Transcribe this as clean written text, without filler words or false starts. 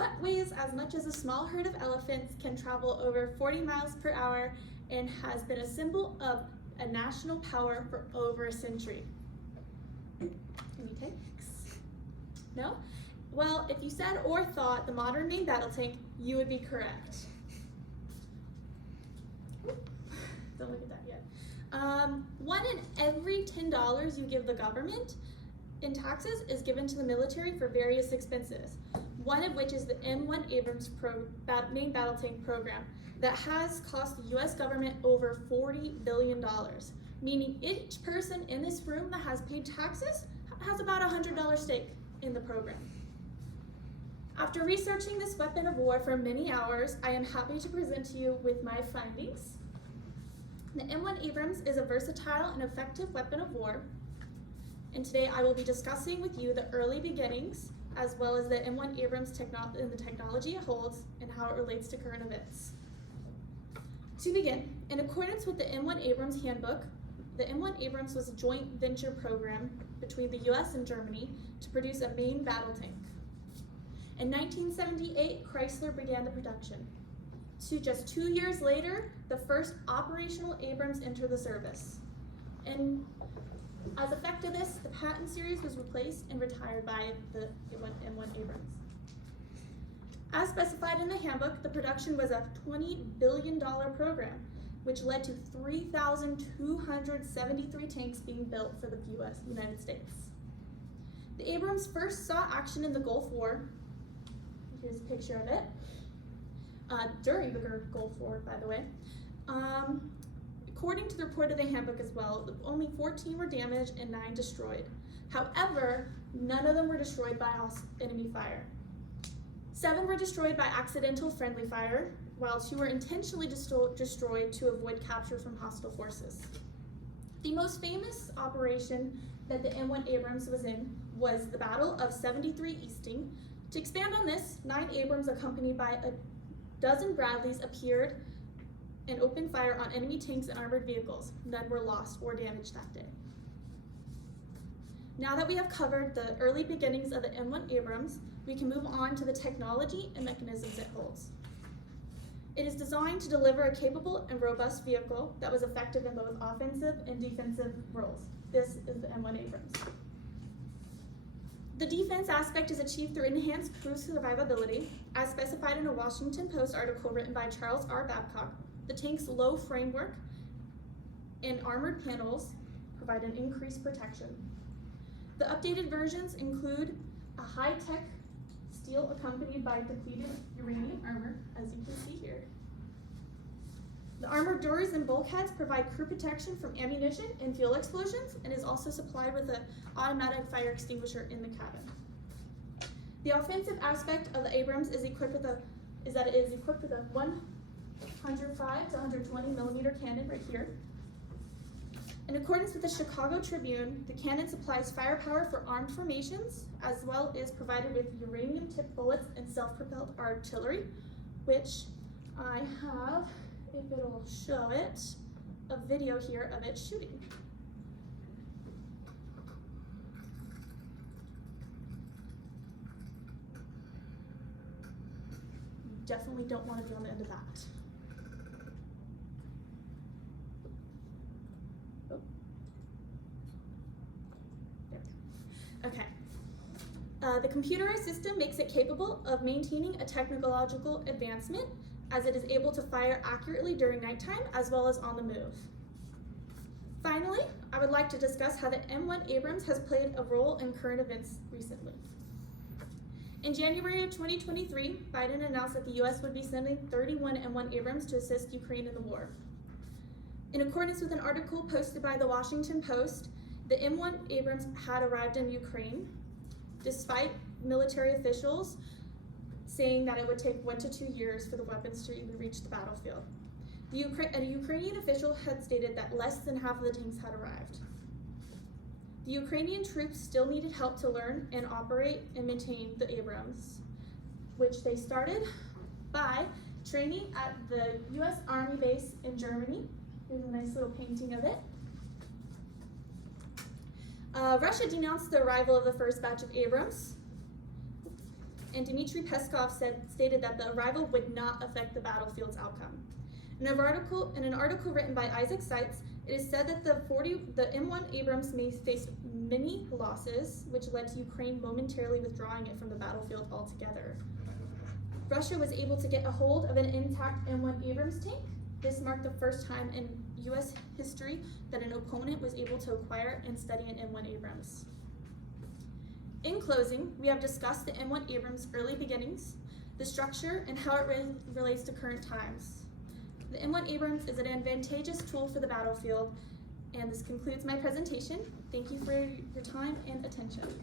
what weighs as much as a small herd of elephants, can travel over 40 miles per hour, and has been a symbol of a national power for over a century? Any takes? No? Well, if you said or thought the modern main battle tank, you would be correct. Don't look at that yet. 1 in every $10 you give the government in taxes is given to the military for various expenses, one of which is the M1 Abrams main battle tank program that has cost the US government over $40 billion, meaning each person in this room that has paid taxes has about a $100 stake in the program. After researching this weapon of war for many hours, I am happy to present to you with my findings. The M1 Abrams is a versatile and effective weapon of war, and today I will be discussing with you the early beginnings, as well as the M1 Abrams and the technology it holds and how it relates to current events. To begin, in accordance with the M1 Abrams handbook, the M1 Abrams was a joint venture program between the US and Germany to produce a main battle tank. In 1978, Chrysler began the production. Just 2 years later, the first operational Abrams entered the service. And as effect of this, the patent series was replaced and retired by the M1 Abrams. As specified in the handbook, the production was a $20 billion program, which led to 3,273 tanks being built for the United States. The Abrams first saw action in the Gulf War. Here's a picture of it. During the Gulf War, by the way. According to the report of the handbook as well, only 14 were damaged and 9 destroyed. However, none of them were destroyed by enemy fire. 7 were destroyed by accidental friendly fire, while 2 were intentionally destroyed to avoid capture from hostile forces. The most famous operation that the M1 Abrams was in was the Battle of 73 Easting. To expand on this, 9 Abrams accompanied by a dozen Bradleys appeared and opened fire on enemy tanks and armored vehicles. None were lost or damaged that day. Now that we have covered the early beginnings of the M1 Abrams, we can move on to the technology and mechanisms it holds. It is designed to deliver a capable and robust vehicle that was effective in both offensive and defensive roles. This is the M1 Abrams. The defense aspect is achieved through enhanced crew survivability. As specified in a Washington Post article written by Charles R. Babcock, the tank's low framework and armored panels provide an increased protection. The updated versions include a high-tech steel accompanied by depleted uranium armor, as you can see here. The armored doors and bulkheads provide crew protection from ammunition and fuel explosions, and is also supplied with an automatic fire extinguisher in the cabin. The offensive aspect of the Abrams is equipped with a 105 to 120 millimeter cannon right here. In accordance with the Chicago Tribune, the cannon supplies firepower for armed formations, as well as provided with uranium-tipped bullets and self-propelled artillery, which I have, if it'll show it, a video here of it shooting. You definitely don't want to be on the end of that. Okay. The computerized system makes it capable of maintaining a technological advancement, as it is able to fire accurately during nighttime as well as on the move. Finally, I would like to discuss how the M1 Abrams has played a role in current events recently. In January of 2023, Biden announced that the US would be sending 31 M1 Abrams to assist Ukraine in the war. In accordance with an article posted by the Washington Post, the M1 Abrams had arrived in Ukraine, despite military officials saying that it would take 1 to 2 years for the weapons to even reach the battlefield. A Ukrainian official had stated that less than half of the tanks had arrived. The Ukrainian troops still needed help to learn and operate and maintain the Abrams, which they started by training at the US Army base in Germany. Here's a nice little painting of it. Russia denounced the arrival of the first batch of Abrams. and Dmitry Peskov stated that the arrival would not affect the battlefield's outcome. In an article written by Isaac Seitz, it is said that the M1 Abrams may face many losses, which led to Ukraine momentarily withdrawing it from the battlefield altogether. Russia was able to get a hold of an intact M1 Abrams tank. This marked the first time in U.S. history that an opponent was able to acquire and study an M1 Abrams. In closing, we have discussed the M1 Abrams' early beginnings, the structure, and how it relates to current times. The M1 Abrams is an advantageous tool for the battlefield, and this concludes my presentation. Thank you for your time and attention.